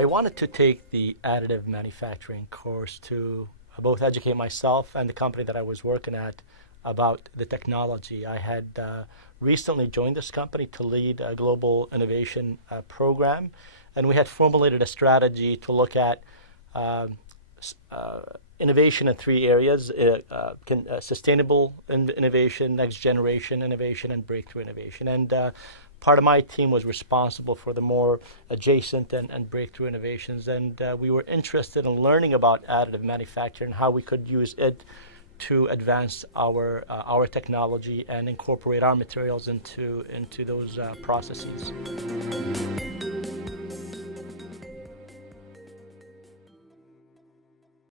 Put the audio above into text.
I wanted to take the additive manufacturing course to both educate myself and the company that I was working at about the technology. I had recently joined this company to lead a global innovation program, and we had formulated a strategy to look at innovation in three areas: sustainable innovation, next generation innovation, and breakthrough innovation. And part of my team was responsible for the more adjacent and breakthrough innovations, and we were interested in learning about additive manufacturing and how we could use it to advance our technology and incorporate our materials into those processes.